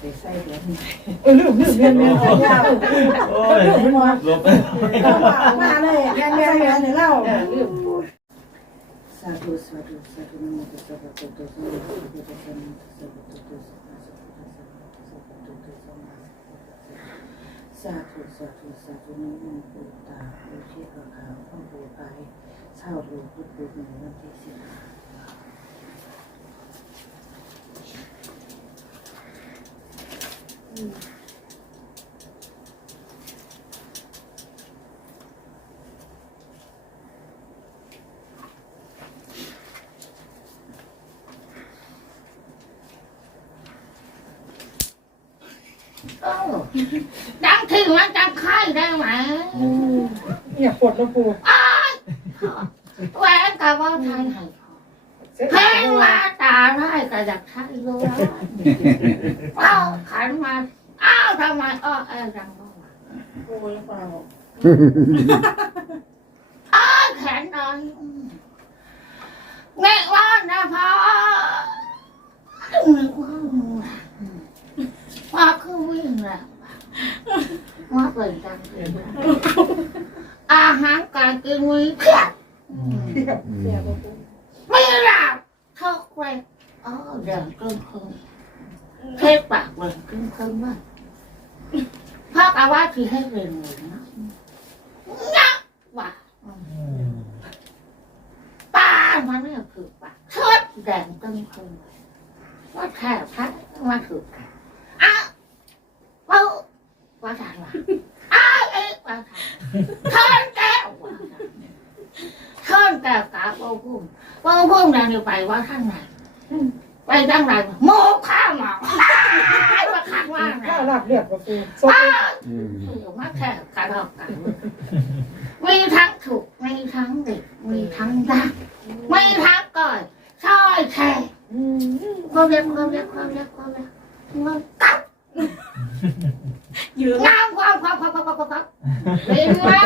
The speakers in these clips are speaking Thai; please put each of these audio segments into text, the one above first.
เดี๋ยวใส่เดี๋ยวนี้เออลืมลืมเรียนเรียนสัญญาโอ้ยลืมมาลบก็มาเลยเรียนเรียนเรียนเล่าลืมสาธุสาธุสาธุนะโมตัสสะภะคะวะโตสัมมาสัมพุทธัสสะนะโมตัสสะภะคะวะโตสัมมาสัมพุทธัสสะนะโมตัสสะภะคะวะโตสัมมาสัมพุทธัสสะสาธุสาธุสาธุนะโมปุตตาโอชิกะขาวข้าปูกายเศร้าโลกุตุในวันที่สิบเอ ดังที่มันจะไข้ได้ไหมเนี่ยปวดแล้วปูแหวนกับว่าไทยให้พอเพลงว่าตาได้ก็อยากใช้รู้แล้วเอาขันมาอ้าวทำไมอ้อเออดังบ้างวะปูแล้วเปล่าอ้าวแขนน้อยเงี้ยว่านะพ่อเงี้ยว่าว่าคือวิ่งแหละว่าเป็นจังเลยอาหารการกินมีเพียบเทียบเทียบไม่หลับเท่าไรอ๋อเดินกลางคืน เทปปากเดินกลางคืนว่าภาพอกะว่าที่ให้เรียนเลยนะงักว่าป้ามันนี่คือป้าเชิดแดงกลางคืนว่าแค่พัดว่าถูกกันอ้าวว่าว่าทางว่าอ้าวเอ๊ะว่าทางเทินแก้วว่าทางเทินแก้วกาบเอาพุ่มว่าพุ่งดังอยู่ไปว่าท่านไหนไปทางไหนโมข้ามอะว่าข้างว่าไงข้าวลาบเรียบกับปูสดอ้าวอยู่มาแค่กระดอกกันมีทั้งถูกมีทั้งเด็กมีทั้งยากมีทั้งก่อยช่อยแช่ความเรียกความเรียกความเรียกความเรียกมันกัดยืนงามความความความความความความเรียนว่า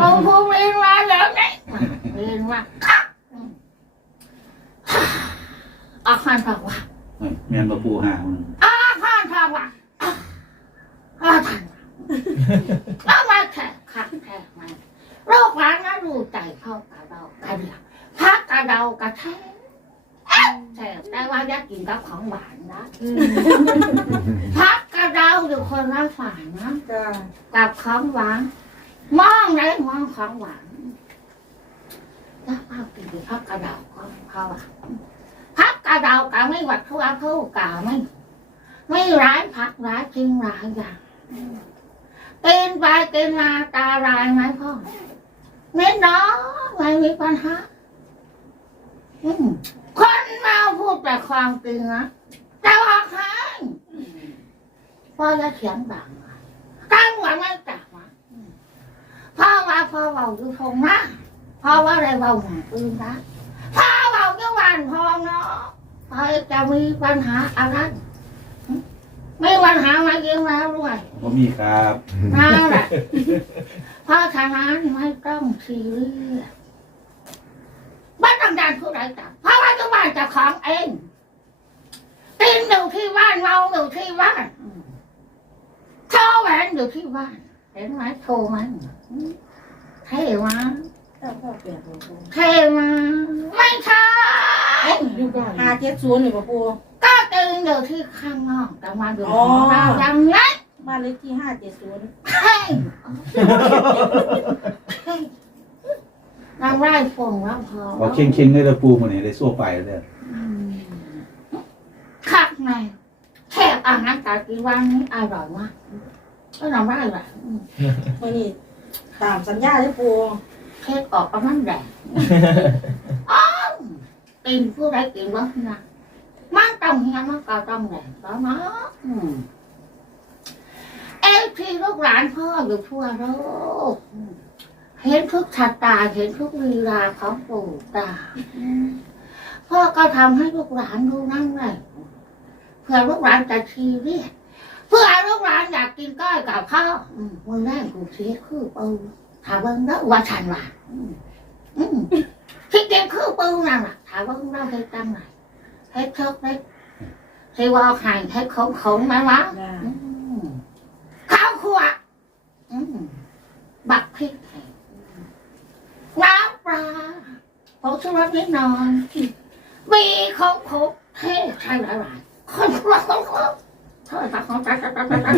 ลงภูมิเรียนว่าแล้วไงเรียนว่ากัดอาคารทางว่า ฮ้ยแม่นบ่ปูหามันอาคารทางว่าอาคารแล้วมาแข่ขัดแข่มันโรคร้านนั้นรู้ใจเข้ากระเดากระเดียพักกระเดากระแทกแต่แต่ว่าอยากกินกับของหวานนะพักกระเดาอยู่คนละฝ่ายนะกับของหวานมองไหนมองของหวานแล้วเอากินพักกระเดาก็เขาอะ กระเดากะไม่หวัดทุกอาทุกกาไม่ไม่ร้ายพักร้ายจริงร้ายอย่างกินไปกินมาตาลายไหมพ่อเม็ดน้อยไม่มีปัญหาคนมาพูดแต่ความจริงนะแต่ว่าใครพ่อจะเถียงดังตั้งหวังไม่จับวะพ่อว่าพ่อเบาอยู่ทงนะพ่อว่าอะไรเบาหนังปืนนะ นพองเนาะพ่อจะมีปัญหาอะไรไม่ปัญหามาเยอะแล้วด้วยบ่มีครับนั่นแหละเพราะฉะนั้นไม่ต้องซีเรียสไม่ต้องการผู้ใดจับเพราะว่าทุกบ้านเจะของเองกินอยู่ที่บ้านเมาอยู่ที่บ้านอืมโชว์แหวนอยู่ที่บ้านเห็นไหมโชว์มันเท่มาข้าวข้าวเปลี่ยนปูเท่มาไม่ใช่ อยู่บ้านห้าเจ็ดศูนย์หรือปูก็ตื่นอยู่ที่ข้างนอกแต่มาอยู่ของเราอย่างนั้นบ้านเลขที่ห้าเจ็ดศูนย์เท่เท่นางไร่ฟงแล้วพอเอาเข่งๆเลยละปูมื้อนี้ได้สู้ไปเด้อคักในแค่อาหารการกินวันนี้อร่อยมากก็นำได้แหละอืมวันนี้ตามสัญญาเลยปูเค้กออกประมาณแดงอ้าว กินผู้ใดกินบ้างนะมันต้องเฮียมันก็ต้องแดงแล้วเนาะอืมเอ้ที่ลูกหลานพ่ออยู่ทั่วโลกเห็นทุกชะตาเห็นทุกลีลาของปู่ตาพ่อก็ทำให้ลูกหลานดูนั่นเลยเพื่อลูกหลานจะชีเรียเพื่อลูกหลานอยากกินก้อยกับข้าวอืมมึงแรกกูเสียคือเออถามว่าเนอะว่าฉันว่าอืม อืมที่กินคือปืนนั่นแหละถามว่าเราเฮ็ดจังไหนเฮ็ดเทิกเล็กที่ว่าหายเฮ็ดของของไหมวะจ้าอืมข้าวคั่วอืมบักพริกแห้งน้ำปลาผงชูรสนิดหน่อยมีของครบเท่ใช่หลายๆคนครบคนครบเท่าตักของตักตักตักตักตัก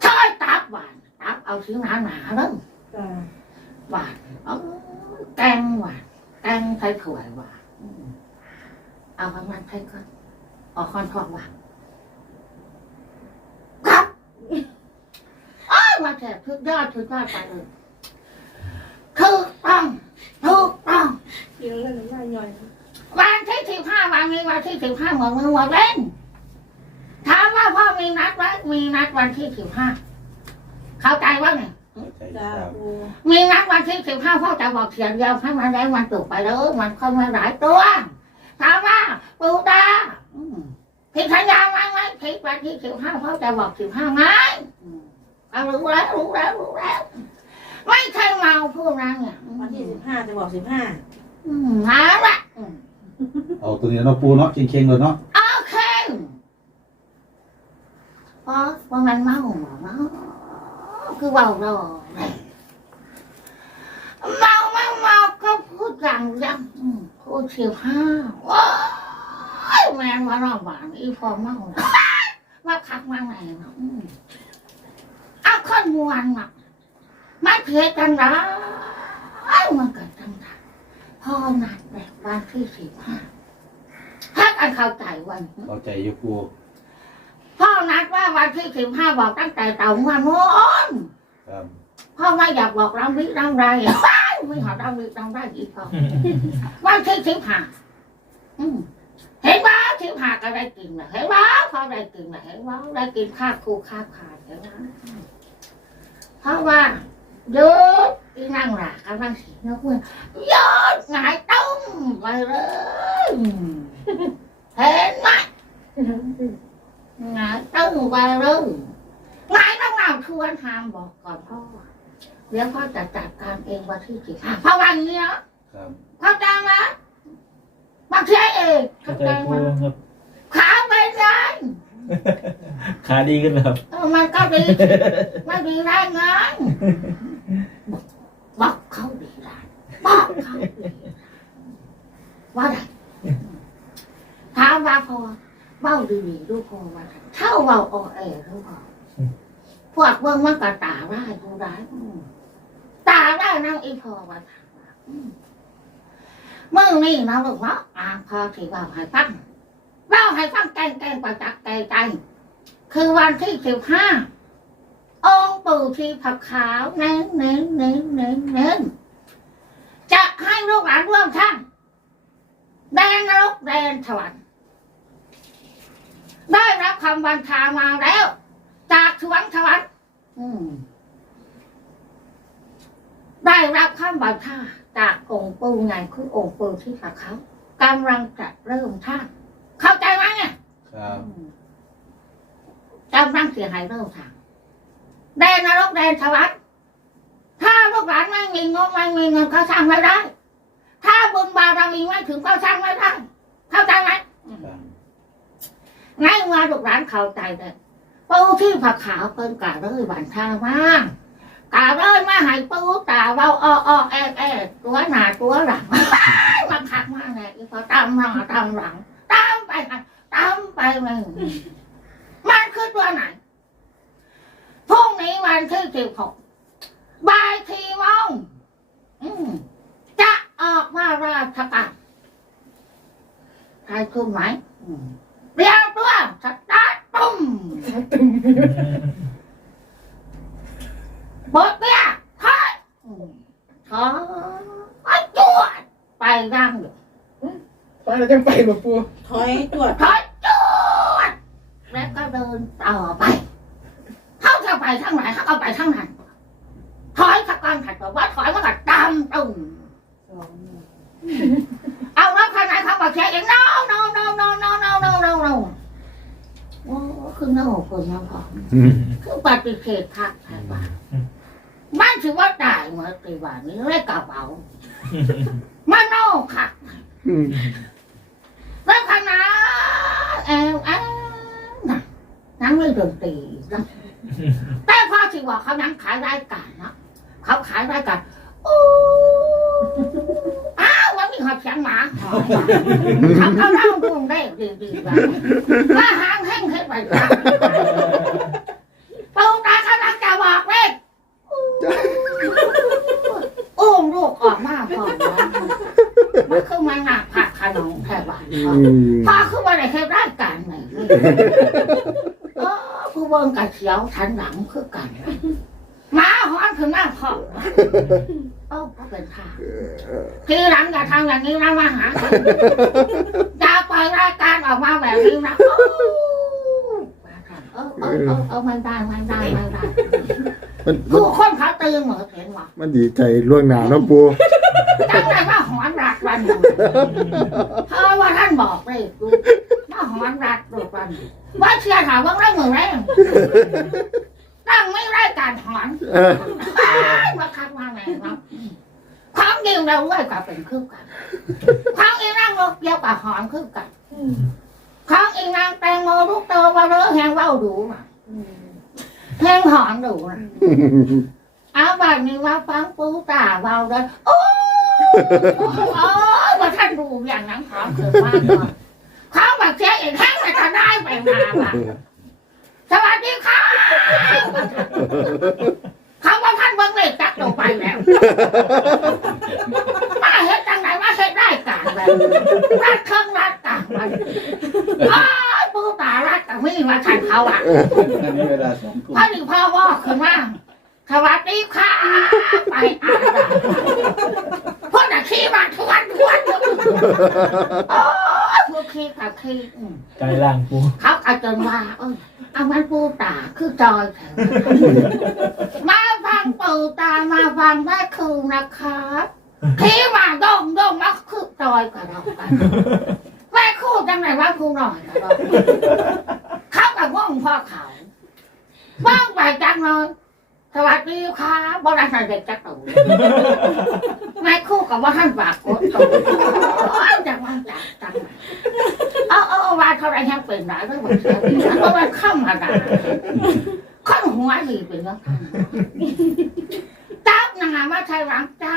เท่าตักหวานตักเอาชิ้นหนาหนาๆเด้อจ้าหวานเออ แกงหวานแกงไทยถวยหวานอืมเอาประมาณไทยก่อนเอาคอนทองหวานครับอ้าวมาแถบทุกยอดทุกยอดไปเลยถูกต้องถูกต้องกินแล้วน้ำลายย่อยวันที่สิบห้าวันนี้วันที่สิบห้าหมดมือหมดเล่นถามว่าพ่อมีนัดไว้มีนัดวันที่สิบห้าเข้าใจว่าไงใจจ้าครับปูมีนัดวันที่สิบห้าพ่อจะบอกเสียงเดียวให้มันได้วันตกไปแล้วมันค่อยมาหลายตัวถามว่าปูตาอืมผิดสัญญาไหมไหมผิดวันที่สิบห้าพ่อจะบอกสิบห้าไงอืมเอารู้แล้วรู้แล้วรู้แล้วไม่ใช่เมาพูดนะเนี่ยวันที่สิบห้าจะบอกสิบห้าอืมหาละอืมเอาตัวนี้เนาะปูเนาะเข่งๆเลยเนาะโอเคเพราะว่ามันเมาหมอเนาะ คือเบาเราเมาไม่เมาก็พูดอย่างยังอืมพูดสิบห้าว้ายแมนว่ารอบหวานอีพอเมาว่าคักมาไหนเนาะอืมเอาคนมวนเนาะมาเทกันนะมันเกิดจังไงพ่อนัดแบบวันที่สิบห้าถ้ากันเข้าใจวันเข้าใจอยู่ปู พ่อนัดว่าวันที่สิบห้าบอกตั้งแต่เต่าวันโน้นครับพ่อไม่อยากบอกรำวิรำไรไม่หอรำวิรำไรอีกพ่อวันที่สิบห้าอืมเห็นว่าสิบห้าก็ได้กินนะเห็นว่าพอได้กินนะเห็นว่าได้กินข้าวคู่ข้าวขาดเห็นว่าเพราะว่าเยอะที่นั่งหลากำลังสีนกเว้ยยอดหงายตุ้มไปเลยเห็นไหม งายตึ้งไปเลยงายต้องเอาชวนทามบอกก่อนพ่อเดี๋ยวพ่อจะจัดการเองวันที่สิบห้าเพราะวันนี้นะครับเข้าใจไหมมาเชื่อเองเข้าเข้าใจใจไหปูมครับขาเป็นไงขาดีขึ้นแล้วครับ เออมันก็ดีไม่ดีได้ไงบอกเขาดีได้บอกเขาดีได้ว่าไงถามว่าพอ เบ้าดีๆดูพอว่าเท่าเบาอ่อแอดูพอพวกเบิ่งมันก็ตาได้ดูได้อืมตาได้นั่งอีพอว่าถามว่อนี่นะลูกเนาะอ่าพอที่เว่าให้ฟังเล่าให้ฟังแกงแกงประจักษ์ใจใจคือวันที่สิบห้าองค์ปู่ที่ผักขาวเน้นเน้นเน้นเน้นเน้นจะให้ลูกหลานร่วมท่านแดนนรกแดนสวรรค์ ได้รับคำบัญชามาแล้ว จากสวรรค์สวรรค์อืมได้รับคำบัญชาจากองค์ปู่ไงคือองค์ปู่ที่ผักขาวกำลังจะเริ่มท่านเข้าใจไหมเนี่ยครับกำลังเสียหายเริ่มทางแดนนรกแดนสวรรค์ถ้าลูกหลานไม่มีงบไม่มีเงินเขาสร้างไม่ได้ ถ้าบุญบารมีไม่ถึงก็สร้างไม่ได้ เข้าใจไหม ครับไงว่าลูกหลานเข้าใจเลยปูที่ผักขาวเป็นกาเลยบันทามากกาเลยมาหายปูตาเราอ้ออ้อแอแอตัวหนาตัวหลังมาคักมากเลยพอตามหน้าตามหลังตามไปตามไปเลยมันคือตัวไหนพรุ่งนี้วันที่สิบหกบ่ายสี่โมงอืมจะออกมาราชการใครคือไหม เรียงตัวสตาร์ทตุ้มบทเบี้ยถอยอืมถอยจวดไปร่างเลยตอนเราจะไปแบบปูถอยตรวจถอยจวดแล้วก็เดินต่อไป เขาจะไปทางไหนเขาก็ไปทางนั้น คือโน่คนนะพ่อคือปฏิเสธพักใช่ปะมันถือว่าตายเมื่อปีวันนี้เลขกระเป๋ามาโน่ค่ะอืมแล้วคณะแอลแอลนะนั่งเล่นดนตรีนะแต่พอสิว่าเขานั่งขายรายการเนาะเขาขายรายการโอ้อ้าววันนี้หัดเสียงหมาหอนว่ะเขาเขาเล่าดวงได้ดีๆว่าว่าหางแห้งให้ไปจ้ะปูตาเขาลังจะบอกเลยอุ้มลูกออกมาพอแล้วมันคือมันหนักผักขนมแค่บ้าน อื เขา ม พอคือว่าได้แค่ร่างกายไหนเออผู้เบิ่งกับเขียวทันหลังคือกันหมาหอนคือหน้าพ่อเอ้าก็เป็นท่าทีหลังอย่าทำอย่างนี้นะมาหาอย่าปล่อยรายการออกมาแบบนี้นะเออเออเออเออไม่ได้ไม่ได้ไม่ได้มันมันผู้คนเขาตื่นเหมือนเห็นว่ามันดีใจล่วงหน้าเนาะปูจังไรว่าหอนรักวันอยู่เพราะว่าท่านบอกเลยว่าหอนรักดูวัน ว่าเชื่อถามว่าเรื่องมือแรงตั้งไม่ได้การหอนเออมาคักมาไหนครับความยิงเราด้วยกับเป็นคือกันความอีนั่งรถเกี่ยวกับหอนคือกันความอีนางแตงโมลูกเตอว่าเรอแหงเว้าดูน่ะแหงหอนดูน่ะเอาแบบนี้ว่าฟังปูตาเบาเลยโอ้โอ้ว่าท่านดูอย่างนั้นขอเกิดมากก่อนเขาแบบ เสียอีกแค่ไหนจะได้ไปมาว่ะสวัสดีค่ะเขาว่าท่านเบิ้งเลยจักลงไปแล้วมาเฮ็ดจังไหนมาเฮ็ดได้การแบบรัดเครื่องรัดต่างมันอ้ายปูตารัดกับมีมาทันเขาอะอันนี้เวลาสองทุ่มพ่อหนึ่งพ่อว่าคือว่า สวัสดีค่ะไปอ่านพ่อหนักขี้มาทวนทวนโอ้ยพวกขี้กับขี้อืมกายล่างปูเขาอาจจะว่าเออเอามันปูตาคือจอยแถวมาฟังปูตามาฟังแม่ครูนะครับขี้มาดงดงมาคือจอยกับเรากันแม่ครูจังไหนว่าครูหน่อยกับเราเขากับว่องพ่อเขาบ้างไปจังเลย สวัสดีค่ะบริษัทเด็กจักรตูนายคู่กับว่าท่านฝากกดตูจังว่าจักจังเอาเอาเอาว่าเท่าไรยังเป็นไรแล้วมันเสียดีนะเพราะว่าข้ามมาด่าข้ามหัวดีเป็นเรื่องจับหนามาใช้หลังจ้า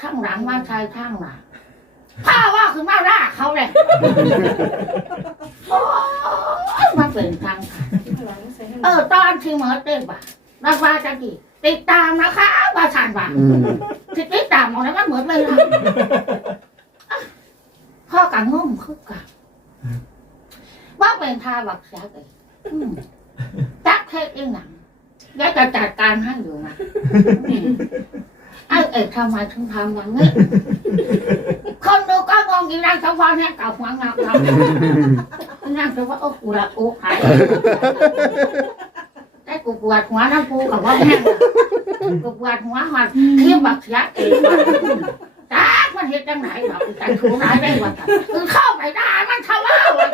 ข้างหลังมาใช้ข้างหลังถ้าว่าคือมาด่าเขาเลยโอ้ยมาเป็นทางผ่านเออตอนที่เหมือนเต้นบ่ะ รักว่าจะดีติดตามนะคะว่าฉันว่าอืมที่ติดตามของนั้นมันเหมือนเลยนะอะพ่อกับง่มคือกันว่าเป็นทาบักเสียเลยอืมจักเทศอีหนังยายจะจัดการให้อยู่นะอืมไอ้เอกทำไมถึงทำอย่างนี้คนดูก็งงอีนางสะพานแห้งเก่าหัวงามเรานางจะว่าโอ้กูละโอ้หายแต่กูป วดหัวน้ำปูกับว่าแห้งกูปวดหัวมาเทียวบักเสียเองตามันเห็นจังไหนหรอกแต่ถูร้ายได้ว่าคือเข้าไปได้มันทะเลาะว่า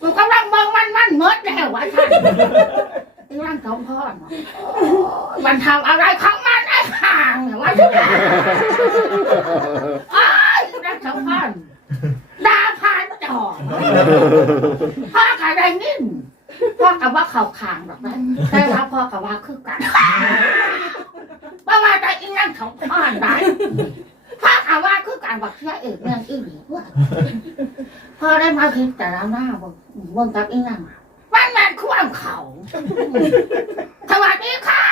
กูกำลังมองมันมันเมิดแล้วว่าท่านร่างสองพ่อมันทำอะไรเขางมันไอ้ห่างเนี่ยว่าท่านอ้ายร่างสองพ่อดาพานจอดพ่อขายได้นิ่ม พ่อกับว่าเขาคา งแบบนั้นแต่ว่าพ่อกับว่าคือกันเพราะว่าแต่อีนั่นเขาพ่อนได้พ่อกับว่าคือการบักเสียเอกเมืองอีหลีว่าพ่อได้มาคิดแต่ละหน้าบนบนกับอีนั่นมันแมนควมเขาสวัสดีค่ะ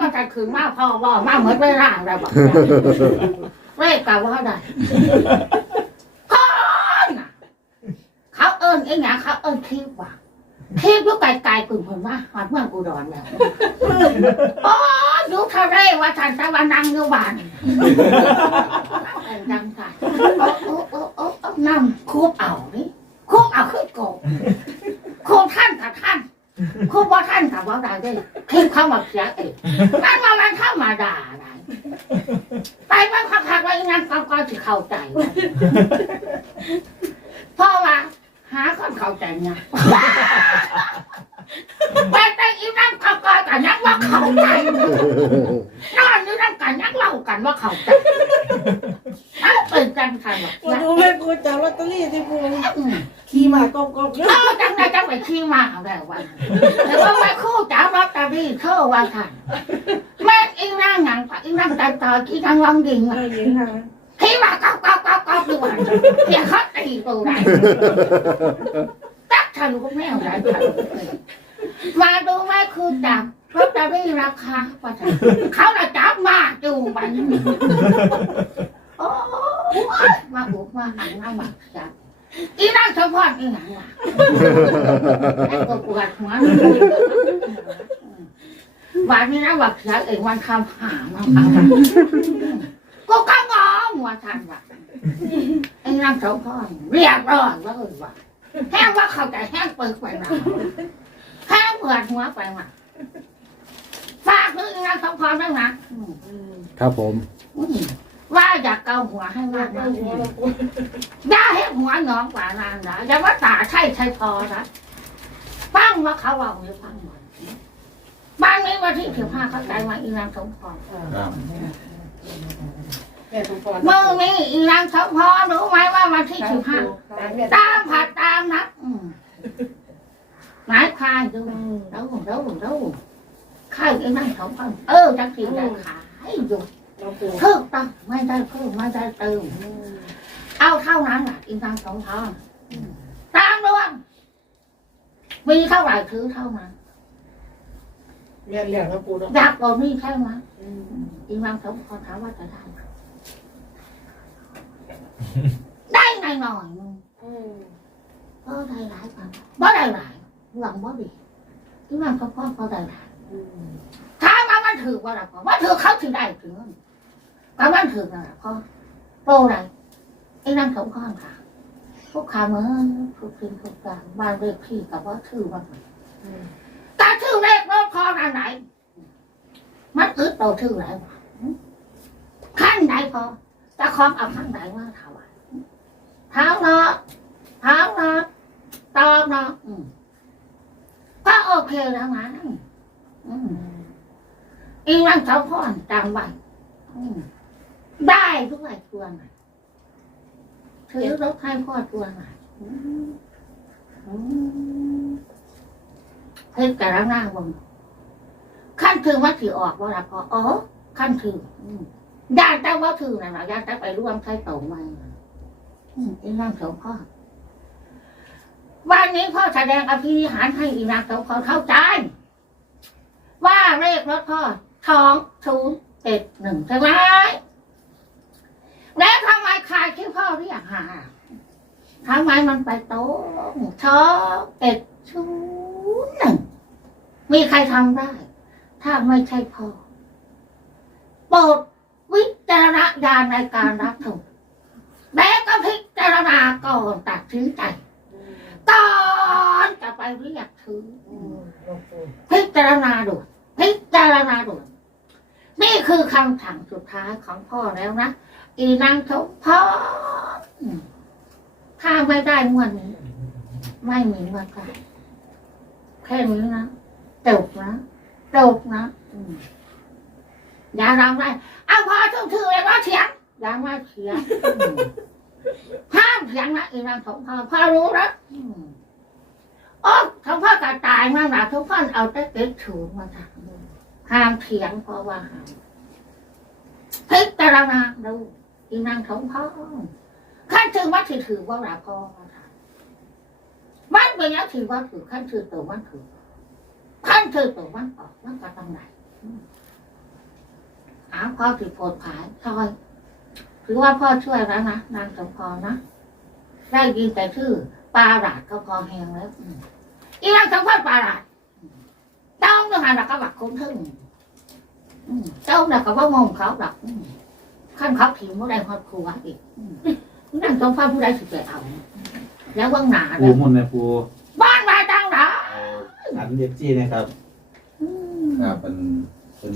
มันจะคืนมาพ่อว่ามาเหมือนไม่ร่างเราบอกเรียกกับว่าได้พ่อน่ะเขาเอิญไอ้หยังเขาเอิญคิดว่า เทพลูกไก่ไก่กลุ่มคนว่าหอดเมืองอุดรแล้วโอ้ดูทะเลว่าฉันตะวันนังอยู่บ้านดังกันโอ้โอ้โอ้โอ้น้ำคูบเอานี่คูบเอาขึ้นโกบคูบท่านกับท่านคูบว่าท่านกับว่าได้ด้วยคิดเข้ามาเสียเองนั่นว่ามันเข้ามาด่าอะไรไปมันคักๆไว้งั้นก็ก็จะเข้าใจ เพราะว่า หาคนเข้าใจเนี่ยแต่แต่อีนั่งเขาก็กันยังว่าเข้าใจนอนอยู่นั่งกันยังเล่ากันว่าเข้าใจเอาเป็นจังทันหรอกปูนะดูแม่กูจับลอตเตอรี่ที่ปูอืมขี่มากบๆเนาะเออจังได้จังไปขี้มาเอาแล้ววันแต่ว่าไม่คู่จ้ารับตาดีเท่าวันทันแม่งอีนั่งหนังปะอีนั่งตาตาอีนั่งวังดิ่งเออะอหญิงค่ะขี้มาเก้าเก้า เก้าเก้าดีกว่าเพียงเขาตีตัวไหนตักทันก็ไม่เอาไหนทันมาดูแม่คู่จับรถจะได้ราคาป่ะจ๊ะเขาจะจับมาจูงไปโอ้ยมาบุกมาหันมาหมักจับอีนั่งสะพอนอีหนังว่ะไอ้ก็ปวดหัววันนี้นะว่าเสียเองวันคำหามาค่ะ ก็ก็งอหัวทันว่ะไอ้นางเสาพ่อเรียบร้อยเลยว่ะแห้งว่าเข้าใจแห้งเปิดไปมาแห้งเปิดหัวไปมาฝากนึกนางเสาพ่อบ้างนะครับผมอืมว่าอยากเกาหัวให้มากนะอย่าให้หัวน้องกว่านางนะอย่าว่าตาใช่ใช่พอนะฟังว่าเขาเอาเนี่ยฟังหมดบ้านนี้วันที่สิบห้าเขาใจมาอีนางสมพรครับแม่ทุกคนเมื่อนี้อีนางสมพรรู้ไหมว่าวันที่สิบห้าตามผัดตามนับอืมหมายควายดูเด้าเด้าเด้าข้าวอีนางสมพรเออจักสีได้ขายอยู่เราปูเพิ่มต้องไม่ได้เพิ่มไม่ได้เติมเอาเท่านั้นแหละอีนางสมพรตามดวงมีเท่าไหร่ถือเท่านั้น แม่เลี้ยงเราปูเนาะอยากกว่ามีใช่ไหมอีนางสมพรถามว่าจะได้ไหมได้หน่อยหน่อยนึงก็ได้หลายกันบ่ได้หลายหวังบ่ดีอีนางสมพรก็ได้หลายถามว่ามันถือว่าอะไรพอว่าถือเขาถือได้ถึงก็มันถือนั่นแหละพอโตไรอีนางสมพรค่ะพวกขาเมืองทุกสิ่งทุกอย่างบ้านเลขที่กับว่าถือว่าแต่ถือเล ขรถพออันไหน มันอึดโตถือไรวะขั้นไหนพอจะคล้องเอาขั้นไหนว่าถาวรเท้าเนาะเท้าเนาะตอบเนาะอืมก็โอเคแล้วนะอืมอีวันเสาพ่อนจำไว้อืมได้ด้วยตัวไหนถือรถให้พ่อตัวไหนอืม เพิ่งแต่ละหน้าบนขั้นถือว่าถือออกว่าละพออ๋อขั้นถืออืมย่านแต่ว่าถือนะนะย่านแต่ไปร่วมใช้โตมาอืมอีนางเสาพ่อวันนี้พ่อแสดงอภินิหารให้อีนางเสาพ่อเข้าใจ ว่าเลขรถพ่อสองศูนย์เจ็ดหนึ่งใช่ไหมแล้วทำไมใครที่พ่อเรียกหาทำไมมันไปโต๊ะสองเจ็ดศูน หนึ่งมีใครทำได้ ถ้าไม่ใช่พ่อโปรดวิจารณญาณในการรับชมและก็พิจารณาก่อนตัดสินใจก่อนจะไปเรียกถือพิจารณาดูพิจารณาดูนี่คือคำสั่งสุดท้ายของพ่อแล้วนะ อีนางสมพ่อถ้าไม่ได้งวดนี้ ไม่มีวันได ค่นี้นะจบนะจบนะอืมอย่าร้องได้เอาพอถึงถือเลยว่าเถียงอย่ามาเถียงอืมห้ามเถียงนะอีนางสมพ่อพ่อรู้แล้วอืมโอ้ทำพ่อกระตายมากนะทุกคนเอาแต่เก็บถูมาทำห้ามเถียงเพราะว่าห้ามพิจารณาดูอีนางสมพ่อขั้นถือว่าถือถือว่าหลาพ่อมาทำมัน เป็นอยังถือว่าถือขั้นถือตัวมันถือขั้นถือตัวมันออกมันก็ต้องไหนอ้าวพ่อถือโพดผายซอยถือว่าพ่อช่วยแล้วนะนางสมพรนะได้ยินแต่ชื่อปลาหลาดก็พอแหงแล้วอีนางสมพรปลาหลาดต้องต้องหาหลักก็หลักคงทึ่งอืมเจ้าหลักก็ว่างงเขาหลักขั้นเขาผิวเมื่อไรครอบครัวอีกอืมนางสมพรผู้ใดสิไปเอา แล้วว่างหนาเลปูยมุนนะปูบ้านมาจังหรออันเด็ดจี้นะครับอืมครับเป็นเป็น